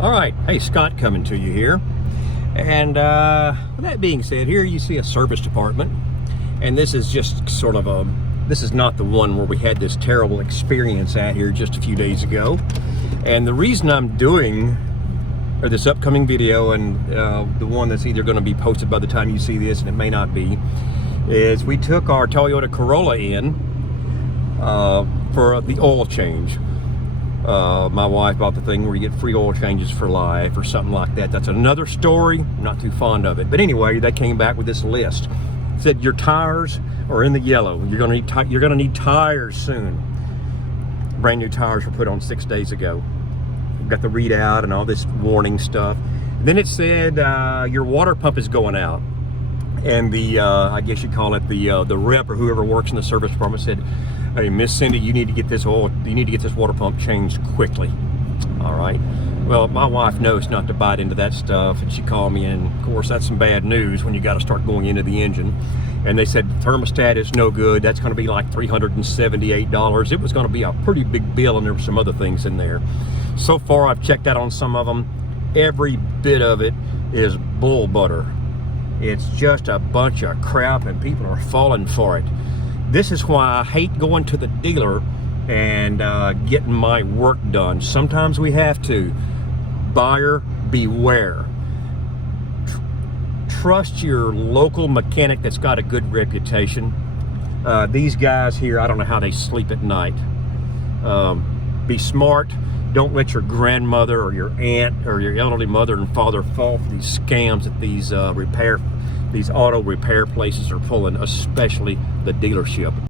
All right, hey, Scott coming to you here. And with that being said, here you see a service department. And this is just sort of this is not the one where we had this terrible experience at here just a few days ago. And the reason I'm doing this upcoming video, and the one that's either going to be posted by the time you see this, and it may not be, is we took our Toyota Corolla in for the oil change. My wife bought the thing where you get free oil changes for life or something like that. That's another story. I'm not too fond of it. But anyway, they came back with this list. It said your tires are in the yellow. You're gonna need tires soon. Brand new tires were put on 6 days ago. We've got the readout and all this warning stuff. Then it said your water pump is going out. And the I guess you call it the rep or whoever works in the service department said, "Hey, Miss Cindy, you need to get this water pump changed quickly." All right. Well, my wife knows not to bite into that stuff, and she called me, and of course that's some bad news when you got to start going into the engine. And they said the thermostat is no good. That's going to be like $378. It was going to be a pretty big bill, and there were some other things in there. So far, I've checked out on some of them. Every bit of it is bull butter. It's just a bunch of crap, and people are falling for it. This is why I hate going to the dealer and getting my work done. Sometimes we have to. Buyer beware. Trust your local mechanic that's got a good reputation. These guys here, I don't know how they sleep at night. Be smart. Don't let your grandmother or your aunt or your elderly mother and father fall for these scams that these auto repair places are pulling, especially the dealership.